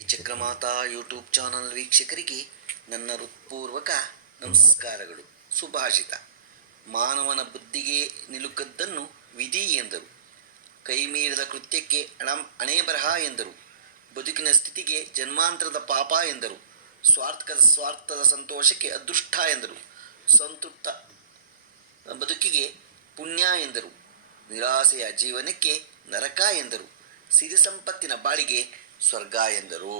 Chakramata YouTube channel ವೀಕ್ಷಕರಿಗೆ ನನ್ನ ಹೃತ್ಪೂರ್ವಕ ನಮಸ್ಕಾರಗಳು. ಸುಭಾಷಿತ: ಮಾನವನ ಬುದ್ಧಿಗೆ ನಿಲುಕದ್ದನ್ನು ವಿಧಿ ಎಂದರು, ಕೈಮೀರಿದ ಕೃತ್ಯಕ್ಕೆ ಹಣೆ ಬರಹ ಎಂದರು, ಬದುಕಿನ ಸ್ಥಿತಿಗೆ ಜನ್ಮಾಂತರದ ಪಾಪ ಎಂದರು, ಸ್ವಾರ್ಥದ ಸಂತೋಷಕ್ಕೆ ಅದೃಷ್ಟ ಎಂದರು, ಸಂತೃಪ್ತ ಬದುಕಿಗೆ ಪುಣ್ಯ ಎಂದರು, ನಿರಾಸೆಯ ಜೀವನಕ್ಕೆ ನರಕ ಎಂದರು, ಸಿರಿ ಸಂಪತ್ತಿನ ಬಾಳಿಗೆ ಸ್ವರ್ಗ ಎಂದರು.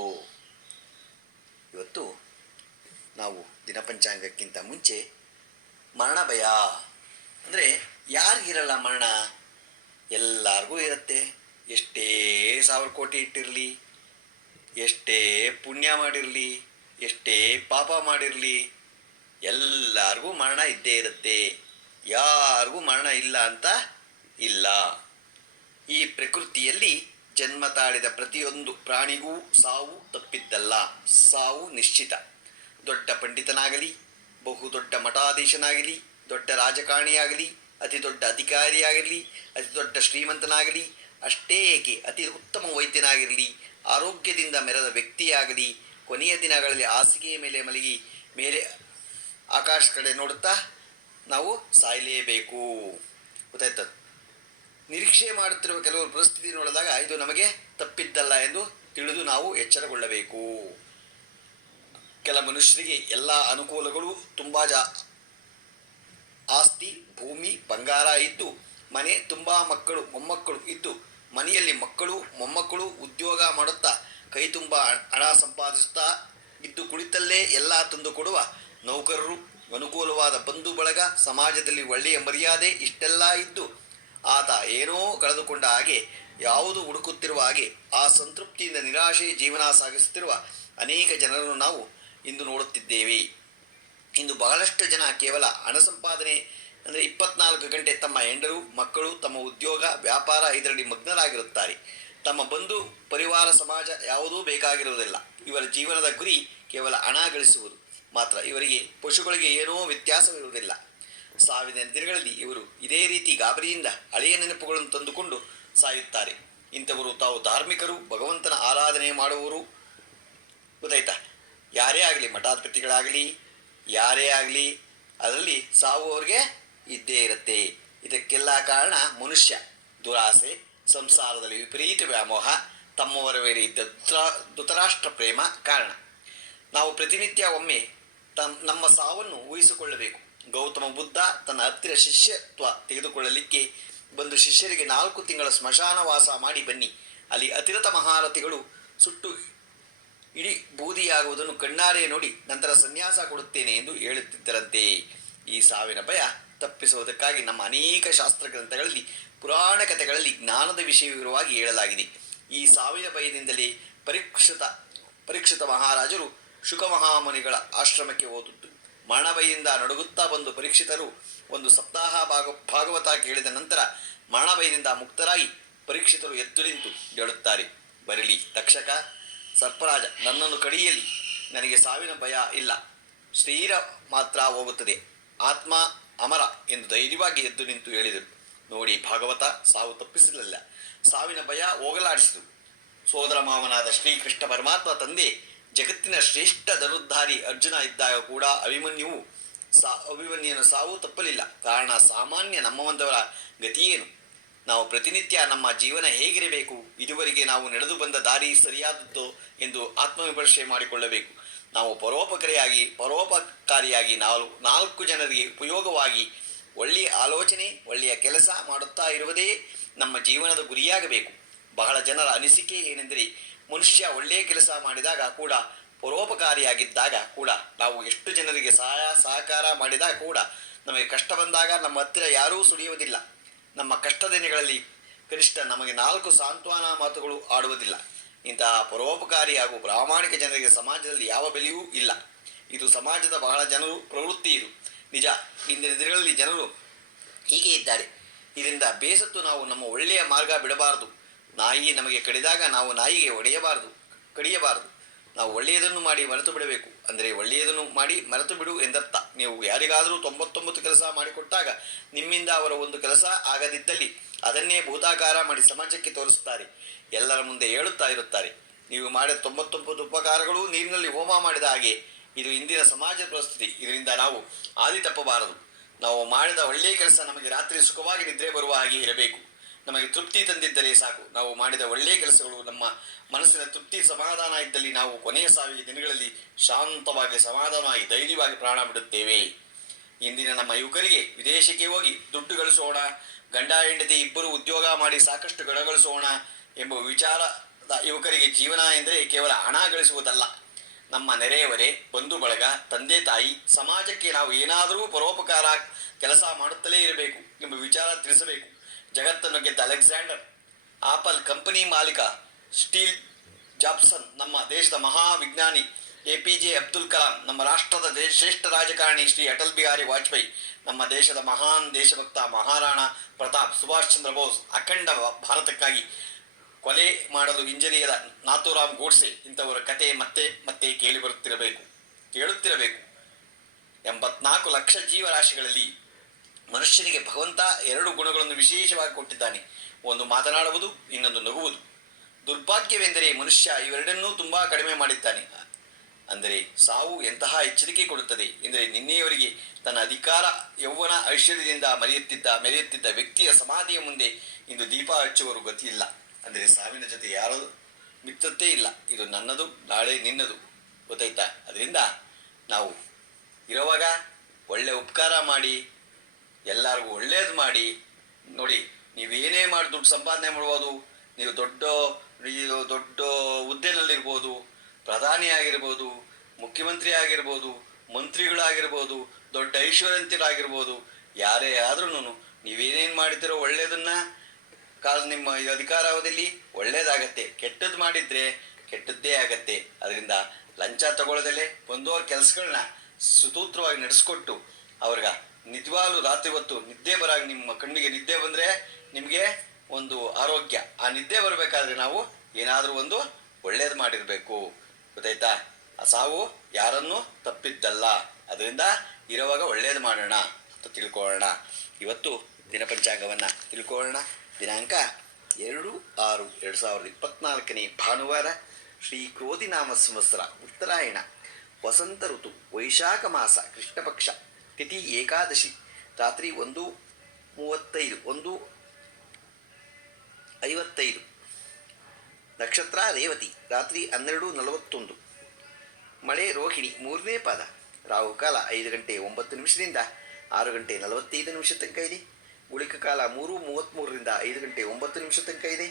ಇವತ್ತು ನಾವು ದಿನಪಂಚಾಂಗಕ್ಕಿಂತ ಮುಂಚೆ ಮರಣ ಭಯ ಅಂದರೆ ಯಾರಿಗಿರಲ್ಲ ಮರಣ? ಎಲ್ಲರಿಗೂ ಇರುತ್ತೆ. ಎಷ್ಟೇ ಸಾವಿರ ಕೋಟಿ ಇಟ್ಟಿರಲಿ, ಎಷ್ಟೇ ಪುಣ್ಯ ಮಾಡಿರಲಿ, ಎಷ್ಟೇ ಪಾಪ ಮಾಡಿರಲಿ, ಎಲ್ಲರಿಗೂ ಮರಣ ಇದ್ದೇ ಇರುತ್ತೆ. ಯಾರಿಗೂ ಮರಣ ಇಲ್ಲ ಅಂತ ಇಲ್ಲ. ಈ ಪ್ರಕೃತಿಯಲ್ಲಿ ಜನ್ಮ ತಾಳಿದ ಪ್ರತಿಯೊಂದು ಪ್ರಾಣಿಗೂ ಸಾವು ತಪ್ಪಿದ್ದಲ್ಲ. ಸಾವು ನಿಶ್ಚಿತ. ದೊಡ್ಡ ಪಂಡಿತನಾಗಲಿ, ಬಹುದೊಡ್ಡ ಮಠಾಧೀಶನಾಗಲಿ, ದೊಡ್ಡ ರಾಜಕಾರಣಿಯಾಗಲಿ, ಅತಿ ದೊಡ್ಡ ಅಧಿಕಾರಿಯಾಗಿರಲಿ, ಅತಿ ದೊಡ್ಡ ಶ್ರೀಮಂತನಾಗಲಿ, ಅಷ್ಟೇ ಏಕೆ ಅತಿ ಉತ್ತಮ ವೈದ್ಯನಾಗಿರಲಿ, ಆರೋಗ್ಯದಿಂದ ಮೆರೆದ ವ್ಯಕ್ತಿಯಾಗಲಿ, ಕೊನೆಯ ದಿನಗಳಲ್ಲಿ ಹಾಸಿಗೆಯ ಮೇಲೆ ಮಲಗಿ ಮೇಲೆ ಆಕಾಶ ಕಡೆ ನೋಡುತ್ತಾ ನಾವು ಸಾಯಲೇಬೇಕು. ಗೊತ್ತಾಯ್ತದ? ನಿರೀಕ್ಷೆ ಮಾಡುತ್ತಿರುವ ಕೆಲವರು ಪರಿಸ್ಥಿತಿ ನೋಡಿದಾಗ ಇದು ನಮಗೆ ತಪ್ಪಿದ್ದಲ್ಲ ಎಂದು ತಿಳಿದು ನಾವು ಎಚ್ಚರಗೊಳ್ಳಬೇಕು. ಕೆಲ ಮನುಷ್ಯರಿಗೆ ಎಲ್ಲ ಅನುಕೂಲಗಳು ತುಂಬ ಆಸ್ತಿ, ಭೂಮಿ, ಬಂಗಾರ ಇದ್ದು, ಮನೆ ತುಂಬ ಮಕ್ಕಳು ಮೊಮ್ಮಕ್ಕಳು ಇದ್ದು, ಮನೆಯಲ್ಲಿ ಮಕ್ಕಳು ಮೊಮ್ಮಕ್ಕಳು ಉದ್ಯೋಗ ಮಾಡುತ್ತಾ ಕೈ ತುಂಬ ಹಣ ಸಂಪಾದಿಸುತ್ತಾ ಇದ್ದು, ಕುಳಿತಲ್ಲೇ ಎಲ್ಲ ತಂದು ಕೊಡುವ ನೌಕರರು, ಅನುಕೂಲವಾದ ಬಂಧು ಬಳಗ, ಸಮಾಜದಲ್ಲಿ ಒಳ್ಳೆಯ ಮರ್ಯಾದೆ ಇಷ್ಟೆಲ್ಲ ಇದ್ದು ಆತ ಏನೋ ಕಳೆದುಕೊಂಡ ಹಾಗೆ, ಯಾವುದು ಹುಡುಕುತ್ತಿರುವ ಹಾಗೆ, ಆ ಸಂತೃಪ್ತಿಯಿಂದ ನಿರಾಶೆ ಜೀವನ ಸಾಗಿಸುತ್ತಿರುವ ಅನೇಕ ಜನರನ್ನು ನಾವು ಇಂದು ನೋಡುತ್ತಿದ್ದೇವೆ. ಇಂದು ಬಹಳಷ್ಟು ಜನ ಕೇವಲ ಹಣ ಸಂಪಾದನೆ ಅಂದರೆ 24 ಗಂಟೆ ತಮ್ಮ ಹೆಂಡರು, ಮಕ್ಕಳು, ತಮ್ಮ ಉದ್ಯೋಗ, ವ್ಯಾಪಾರ ಇದರಲ್ಲಿ ಮಗ್ನರಾಗಿರುತ್ತಾರೆ. ತಮ್ಮ ಬಂಧು ಪರಿವಾರ, ಸಮಾಜ ಯಾವುದೂ ಬೇಕಾಗಿರುವುದಿಲ್ಲ. ಇವರ ಜೀವನದ ಗುರಿ ಕೇವಲ ಹಣ ಗಳಿಸುವುದು ಮಾತ್ರ. ಇವರಿಗೆ ಪಶುಗಳಿಗೆ ಏನೋ ವ್ಯತ್ಯಾಸವಿರುವುದಿಲ್ಲ. ಸಾವಿನ ದಿನಗಳಲ್ಲಿ ಇವರು ಇದೇ ರೀತಿ ಗಾಬರಿಯಿಂದ ಹಳೆಯ ನೆನಪುಗಳನ್ನು ತಂದುಕೊಂಡು ಸಾಯುತ್ತಾರೆ. ಇಂಥವರು ತಾವು ಧಾರ್ಮಿಕರು, ಭಗವಂತನ ಆರಾಧನೆ ಮಾಡುವವರು. ಗೊತ್ತಾಯ್ತಾ? ಯಾರೇ ಆಗಲಿ, ಮಠಾಧಿಪತಿಗಳಾಗಲಿ, ಯಾರೇ ಆಗಲಿ, ಅದರಲ್ಲಿ ಸಾವು ಅವ್ರಿಗೆ ಇದ್ದೇ ಇರುತ್ತೆ. ಇದಕ್ಕೆಲ್ಲ ಕಾರಣ ಮನುಷ್ಯ ದುರಾಸೆ, ಸಂಸಾರದಲ್ಲಿ ವಿಪರೀತ ವ್ಯಾಮೋಹ, ತಮ್ಮವರ ಮೇಲೆ ಇದ್ದ ಧೃತರಾಷ್ಟ್ರ ಪ್ರೇಮ ಕಾರಣ. ನಾವು ಪ್ರತಿನಿತ್ಯ ಒಮ್ಮೆ ನಮ್ಮ ಸಾವನ್ನು ಊಹಿಸಿಕೊಳ್ಳಬೇಕು. ಗೌತಮ ಬುದ್ಧ ತನ್ನ ಹತ್ತಿರ ಶಿಷ್ಯತ್ವ ತೆಗೆದುಕೊಳ್ಳಲಿಕ್ಕೆ ಬಂದು ಶಿಷ್ಯರಿಗೆ 4 ತಿಂಗಳ ಸ್ಮಶಾನ ವಾಸ ಮಾಡಿ ಬನ್ನಿ, ಅಲ್ಲಿ ಅತಿರಥ ಮಹಾರಥಿಗಳು ಸುಟ್ಟು ಇಡೀ ಬೂದಿಯಾಗುವುದನ್ನು ಕಣ್ಣಾರೆ ನೋಡಿ ನಂತರ ಸನ್ಯಾಸ ಕೊಡುತ್ತೇನೆ ಎಂದು ಹೇಳುತ್ತಿದ್ದರಂತೆ. ಈ ಸಾವಿನ ಭಯ ತಪ್ಪಿಸುವುದಕ್ಕಾಗಿ ನಮ್ಮ ಅನೇಕ ಶಾಸ್ತ್ರ ಗ್ರಂಥಗಳಲ್ಲಿ, ಪುರಾಣ ಕಥೆಗಳಲ್ಲಿ ಜ್ಞಾನದ ವಿಷಯವಿರುವಾಗಿ ಹೇಳಲಾಗಿದೆ. ಈ ಸಾವಿನ ಭಯದಿಂದಲೇ ಪರೀಕ್ಷಿತ ಮಹಾರಾಜರು ಶುಕ ಮಹಾಮುನಿಗಳ ಆಶ್ರಮಕ್ಕೆ ಹೋದದ್ದು. ಮರಣಭಯದಿಂದ ನಡುಗುತ್ತಾ ಬಂದು ಪರೀಕ್ಷಿತರು ಒಂದು ಸಪ್ತಾಹ ಭಾಗವತ ಕೇಳಿದ ನಂತರ ಮರಣಭಯದಿಂದ ಮುಕ್ತರಾಗಿ ಪರೀಕ್ಷಿತರು ಎದ್ದು ನಿಂತು ಹೇಳುತ್ತಾರೆ, ಬರಲಿ ತಕ್ಷಕ, ಸರ್ಪರಾಜ ನನ್ನನ್ನು ಕಡಿಯಲಿ, ನನಗೆ ಸಾವಿನ ಭಯ ಇಲ್ಲ, ಶರೀರ ಮಾತ್ರ ಹೋಗುತ್ತದೆ, ಆತ್ಮ ಅಮರ ಎಂದು ಧೈರ್ಯವಾಗಿ ಎದ್ದು ನಿಂತು ಹೇಳಿದರು. ನೋಡಿ, ಭಾಗವತ ಸಾವು ತಪ್ಪಿಸಲಿಲ್ಲ, ಸಾವಿನ ಭಯ ಹೋಗಲಾಡಿಸಿತು. ಸೋದರ ಮಾವನಾದ ಶ್ರೀಕೃಷ್ಣ ಪರಮಾತ್ಮ ತಂದೆ ಜಗತ್ತಿನ ಶ್ರೇಷ್ಠ ಧನುರ್ಧಾರಿ ಅರ್ಜುನ ಇದ್ದಾಗ ಕೂಡ ಅಭಿಮನ್ಯನ ಸಾವು ತಪ್ಪಲಿಲ್ಲ. ಕಾರಣ ಸಾಮಾನ್ಯ ನಮ್ಮವಂತವರ ಗತಿಯೇನು? ನಾವು ಪ್ರತಿನಿತ್ಯ ನಮ್ಮ ಜೀವನ ಹೇಗಿರಬೇಕು, ಇದುವರೆಗೆ ನಾವು ನಡೆದು ಬಂದ ದಾರಿ ಸರಿಯಾದದ್ದು ಎಂದು ಆತ್ಮವಿಮರ್ಶೆ ಮಾಡಿಕೊಳ್ಳಬೇಕು. ನಾವು ಪರೋಪಕಾರಿಯಾಗಿ 4 ಜನರಿಗೆ ಉಪಯೋಗವಾಗಿ ಒಳ್ಳೆಯ ಆಲೋಚನೆ, ಒಳ್ಳೆಯ ಕೆಲಸ ಮಾಡುತ್ತಾ ಇರುವುದೇ ನಮ್ಮ ಜೀವನದ ಗುರಿಯಾಗಬೇಕು. ಬಹಳ ಜನರ ಅನಿಸಿಕೆ ಏನೆಂದರೆ, ಮನುಷ್ಯ ಒಳ್ಳೆಯ ಕೆಲಸ ಮಾಡಿದಾಗ ಕೂಡ, ಪರೋಪಕಾರಿಯಾಗಿದ್ದಾಗ ಕೂಡ, ನಾವು ಎಷ್ಟು ಜನರಿಗೆ ಸಹಕಾರ ಮಾಡಿದಾಗ ಕೂಡ, ನಮಗೆ ಕಷ್ಟ ಬಂದಾಗ ನಮ್ಮ ಹತ್ತಿರ ಯಾರೂ ಸುಳಿಯುವುದಿಲ್ಲ. ನಮ್ಮ ಕಷ್ಟ ದಿನಗಳಲ್ಲಿ ಕನಿಷ್ಠ ನಮಗೆ 4 ಸಾಂತ್ವನ ಮಾತುಗಳು ಆಡುವುದಿಲ್ಲ. ಇಂತಹ ಪರೋಪಕಾರಿ ಹಾಗೂ ಪ್ರಾಮಾಣಿಕ ಜನರಿಗೆ ಸಮಾಜದಲ್ಲಿ ಯಾವ ಬೆಲೆಯೂ ಇಲ್ಲ. ಇದು ಸಮಾಜದ ಬಹಳ ಜನರು ಪ್ರವೃತ್ತಿ. ಇದು ನಿಜ. ಇಂದಿನ ದಿನಗಳಲ್ಲಿ ಜನರು ಹೀಗೆ ಇದ್ದಾರೆ. ಇದರಿಂದ ಬೇಸತ್ತು ನಾವು ನಮ್ಮ ಒಳ್ಳೆಯ ಮಾರ್ಗ ಬಿಡಬಾರದು. ನಾಯಿ ನಮಗೆ ಕಡಿದಾಗ ನಾವು ನಾಯಿಗೆ ಕಡಿಯಬಾರದು. ನಾವು ಒಳ್ಳೆಯದನ್ನು ಮಾಡಿ ಮರೆತು ಬಿಡಬೇಕು. ಅಂದರೆ ಒಳ್ಳೆಯದನ್ನು ಮಾಡಿ ಮರೆತು ಬಿಡು ಎಂದರ್ಥ. ನೀವು ಯಾರಿಗಾದರೂ 99 ಕೆಲಸ ಮಾಡಿಕೊಟ್ಟಾಗ ನಿಮ್ಮಿಂದ ಅವರ ಒಂದು ಕೆಲಸ ಆಗದಿದ್ದಲ್ಲಿ ಅದನ್ನೇ ಭೂತಾಕಾರ ಮಾಡಿ ಸಮಾಜಕ್ಕೆ ತೋರಿಸುತ್ತಾರೆ. ಎಲ್ಲರ ಮುಂದೆ ಹೇಳುತ್ತಾ ಇರುತ್ತಾರೆ, ನೀವು ಮಾಡಿದ 99 ಉಪಕಾರಗಳು ನೀರಿನಲ್ಲಿ ಹೋಮ ಮಾಡಿದ ಹಾಗೆ. ಇದು ಇಂದಿನ ಸಮಾಜದ ಪರಿಸ್ಥಿತಿ. ಇದರಿಂದ ನಾವು ಹಾದಿ ತಪ್ಪಬಾರದು. ನಾವು ಮಾಡಿದ ಒಳ್ಳೆಯ ಕೆಲಸ ನಮಗೆ ರಾತ್ರಿ ಸುಖವಾಗಿ ನಿದ್ರೆ ಬರುವ ಹಾಗೆ ಇರಬೇಕು. ನಮಗೆ ತೃಪ್ತಿ ತಂದಿದ್ದರೆ ಸಾಕು. ನಾವು ಮಾಡಿದ ಒಳ್ಳೆಯ ಕೆಲಸಗಳು ನಮ್ಮ ಮನಸ್ಸಿನ ತೃಪ್ತಿ ಸಮಾಧಾನ ಇದ್ದಲ್ಲಿ ನಾವು ಕೊನೆಯ ಸಾವಿಗೆ ದಿನಗಳಲ್ಲಿ ಶಾಂತವಾಗಿ ಸಮಾಧಾನವಾಗಿ ಧೈರ್ಯವಾಗಿ ಪ್ರಾಣ ಬಿಡುತ್ತೇವೆ. ಇಂದಿನ ನಮ್ಮ ಯುವಕರಿಗೆ ವಿದೇಶಕ್ಕೆ ಹೋಗಿ ದುಡ್ಡು ಗಳಿಸೋಣ, ಗಂಡ ಹೆಂಡತಿ ಇಬ್ಬರು ಉದ್ಯೋಗ ಮಾಡಿ ಸಾಕಷ್ಟು ಗಣ ಗಳಿಸೋಣ ಎಂಬ ವಿಚಾರದ ಯುವಕರಿಗೆ ಜೀವನ ಎಂದರೆ ಕೇವಲ ಹಣ ಗಳಿಸುವುದಲ್ಲ. ನಮ್ಮ ನೆರೆಯವರೇ, ಬಂಧು ಬಳಗ, ತಂದೆ ತಾಯಿ, ಸಮಾಜಕ್ಕೆ ನಾವು ಏನಾದರೂ ಪರೋಪಕಾರ ಕೆಲಸ ಮಾಡುತ್ತಲೇ ಇರಬೇಕು ಎಂಬ ವಿಚಾರ ತಿಳಿಸಬೇಕು. ಜಗತ್ತನ್ನು ಗೆದ್ದ ಅಲೆಕ್ಸಾಂಡರ್, ಆಪಲ್ ಕಂಪನಿ ಮಾಲೀಕ ಸ್ಟೀವ್ ಜಾಬ್ಸನ್, ನಮ್ಮ ದೇಶದ ಮಹಾವಿಜ್ಞಾನಿ APJ ಅಬ್ದುಲ್ ಕಲಾಂ, ನಮ್ಮ ರಾಷ್ಟ್ರದ ಶ್ರೇಷ್ಠ ರಾಜಕಾರಣಿ ಶ್ರೀ ಅಟಲ್ ಬಿಹಾರಿ ವಾಜಪೇಯಿ, ನಮ್ಮ ದೇಶದ ಮಹಾನ್ ದೇಶಭಕ್ತ ಮಹಾರಾಣಾ ಪ್ರತಾಪ್, ಸುಭಾಷ್ ಚಂದ್ರ ಬೋಸ್, ಅಖಂಡ ಭಾರತಕ್ಕಾಗಿ ಕೊಲೆ ಮಾಡಲು ಹಿಂಜರಿಯದ ನಾಥೂರಾಮ್ ಗೋಡ್ಸೆ ಇಂಥವರ ಕತೆ ಮತ್ತೆ ಮತ್ತೆ ಕೇಳುತ್ತಿರಬೇಕು. 84 ಲಕ್ಷ ಜೀವರಾಶಿಗಳಲ್ಲಿ ಮನುಷ್ಯನಿಗೆ ಭಗವಂತ 2 ಗುಣಗಳನ್ನು ವಿಶೇಷವಾಗಿ ಕೊಟ್ಟಿದ್ದಾನೆ. ಒಂದು ಮಾತನಾಡುವುದು, ಇನ್ನೊಂದು ನಗುವುದು. ದುರ್ಭಾಗ್ಯವೆಂದರೆ ಮನುಷ್ಯ ಇವೆರಡನ್ನೂ ತುಂಬ ಕಡಿಮೆ ಮಾಡಿದ್ದಾನೆ. ಅಂದರೆ ಸಾವು ಎಂತಹ ಎಚ್ಚರಿಕೆ ಕೊಡುತ್ತದೆ ಎಂದರೆ, ನಿನ್ನೆಯವರಿಗೆ ತನ್ನ ಅಧಿಕಾರ, ಯೌವನ, ಐಶ್ವರ್ಯದಿಂದ ಮೆರೆಯುತ್ತಿದ್ದ ವ್ಯಕ್ತಿಯ ಸಮಾಧಿಯ ಮುಂದೆ ಇಂದು ದೀಪ ಹಚ್ಚುವರು ಗತಿಯಿಲ್ಲ. ಅಂದರೆ ಸಾವಿನ ಜೊತೆ ಯಾರೂ ಮಿತ್ರತೆ ಇಲ್ಲ. ಇದು ನನ್ನದು, ನಾಳೆ ನಿನ್ನದು. ಗೊತ್ತಾಯ್ತಾ? ಅದರಿಂದ ನಾವು ಇರುವಾಗ ಒಳ್ಳೆ ಉಪಕಾರ ಮಾಡಿ, ಎಲ್ಲರಿಗೂ ಒಳ್ಳೇದು ಮಾಡಿ. ನೋಡಿ, ನೀವೇನೇ ಮಾಡಿ ದುಡ್ಡು ಸಂಪಾದನೆ ಮಾಡ್ಬೋದು. ನೀವು ದೊಡ್ಡ ಹುದ್ದೆನಲ್ಲಿರ್ಬೋದು, ಪ್ರಧಾನಿ ಆಗಿರ್ಬೋದು, ಮುಖ್ಯಮಂತ್ರಿ ಆಗಿರ್ಬೋದು, ಮಂತ್ರಿಗಳಾಗಿರ್ಬೋದು, ದೊಡ್ಡ ಐಶ್ವರ್ಯವಂತರಾಗಿರ್ಬೋದು. ಯಾರೇ ಆದ್ರೂ ನೀವೇನೇನು ಮಾಡ್ತಿರೋ ಒಳ್ಳೆಯದನ್ನು ನಿಮ್ಮ ಅಧಿಕಾರಾವಧಿಯಲ್ಲಿ ಒಳ್ಳೇದಾಗತ್ತೆ. ಕೆಟ್ಟದ್ದು ಮಾಡಿದರೆ ಕೆಟ್ಟದ್ದೇ ಆಗತ್ತೆ. ಅದರಿಂದ ಲಂಚ ತಗೊಳ್ಳೋದಲ್ಲೇ ಬಂದೋರ ಕೆಲಸಗಳನ್ನ ಸುಸೂತ್ರವಾಗಿ ನಡೆಸ್ಕೊಟ್ಟು ಅವ್ರಿಗೆ ನಿಜವಾಗ್ಲೂ ರಾತ್ರಿ ಹೊತ್ತು ನಿದ್ದೆ ಬರಾಗ, ನಿಮ್ಮ ಕಣ್ಣಿಗೆ ನಿದ್ದೆ ಬಂದರೆ ನಿಮಗೆ ಒಂದು ಆರೋಗ್ಯ. ಆ ನಿದ್ದೆ ಬರಬೇಕಾದ್ರೆ ನಾವು ಏನಾದರೂ ಒಂದು ಒಳ್ಳೇದು ಮಾಡಿರಬೇಕು. ಗೊತ್ತಾಯ್ತಾ? ಆ ಸಾವು ಯಾರನ್ನೂ ತಪ್ಪಿದ್ದಲ್ಲ. ಅದರಿಂದ ಇರುವಾಗ ಒಳ್ಳೇದು ಮಾಡೋಣ ಅಂತ ತಿಳ್ಕೊಳ್ಳೋಣ. ಇವತ್ತು ದಿನಪಂಚಾಂಗವನ್ನು ತಿಳ್ಕೊಳ್ಳೋಣ. ದಿನಾಂಕ 2/6/2024 ಭಾನುವಾರ, ಶ್ರೀ ಕ್ರೋಧಿನಾಮ ಸಂವತ್ಸರ, ಉತ್ತರಾಯಣ, ವಸಂತ ಋತು, ವೈಶಾಖ ಮಾಸ, ಕೃಷ್ಣ ಪಕ್ಷ, ತಿಥಿ ಏಕಾದಶಿ, ರಾತ್ರಿ 1:55, ನಕ್ಷತ್ರ ರೇವತಿ, ರಾತ್ರಿ 12:41, ಮಳೆ ರೋಹಿಣಿ, 3ನೇ ಪಾದ, ರಾಹುಕಾಲ 5:09 6:45 ತನಕ ಇದೆ. ಗುಳಿಕ ಕಾಲ 3:33 5:09 ತನಕ ಇದೆ.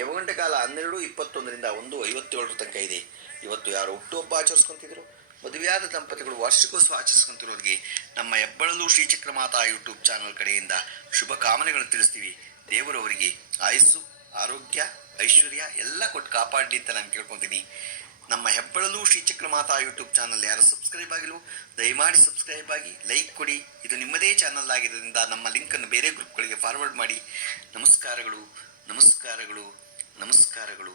ಯವಗಂಟ ಕಾಲ 12:21 1:57 ತನಕ ಇದೆ. ಇವತ್ತು ಯಾರು ಹುಟ್ಟುಹಬ್ಬ ಆಚರಿಸ್ಕೊತಿದ್ರು, ಮದುವೆಯಾದ ದಂಪತಿಗಳು ವಾರ್ಷಿಕೋತ್ಸವ ಆಚರಿಸ್ಕೊಂತಿರೋರಿಗೆ ನಮ್ಮ ಹೆಬ್ಬಳಲು ಶ್ರೀಚಕ್ರಮಾತಾ ಯೂಟ್ಯೂಬ್ ಚಾನಲ್ ಕಡೆಯಿಂದ ಶುಭ ಕಾಮನೆಗಳನ್ನು ತಿಳಿಸ್ತೀವಿ. ದೇವರವರಿಗೆ ಆಯುಸ್ಸು, ಆರೋಗ್ಯ, ಐಶ್ವರ್ಯ ಎಲ್ಲ ಕೊಟ್ಟು ಕಾಪಾಡಲಿ ಅಂತ ನಾನು ಕೇಳ್ಕೊತೀನಿ. ನಮ್ಮ ಹೆಬ್ಬಳಲು ಶ್ರೀಚಕ್ರಮಾತಾ ಯೂಟ್ಯೂಬ್ ಚಾನಲ್ ಯಾರು ಸಬ್ಸ್ಕ್ರೈಬ್ ಆಗಿಲ್ವೋ ದಯಮಾಡಿ ಸಬ್ಸ್ಕ್ರೈಬ್ ಆಗಿ, ಲೈಕ್ ಕೊಡಿ. ಇದು ನಿಮ್ಮದೇ ಚಾನಲ್ ಆಗಿರೋದ್ರಿಂದ ನಮ್ಮ ಲಿಂಕನ್ನು ಬೇರೆ ಗ್ರೂಪ್ಗಳಿಗೆ ಫಾರ್ವರ್ಡ್ ಮಾಡಿ. ನಮಸ್ಕಾರಗಳು, ನಮಸ್ಕಾರಗಳು, ನಮಸ್ಕಾರಗಳು.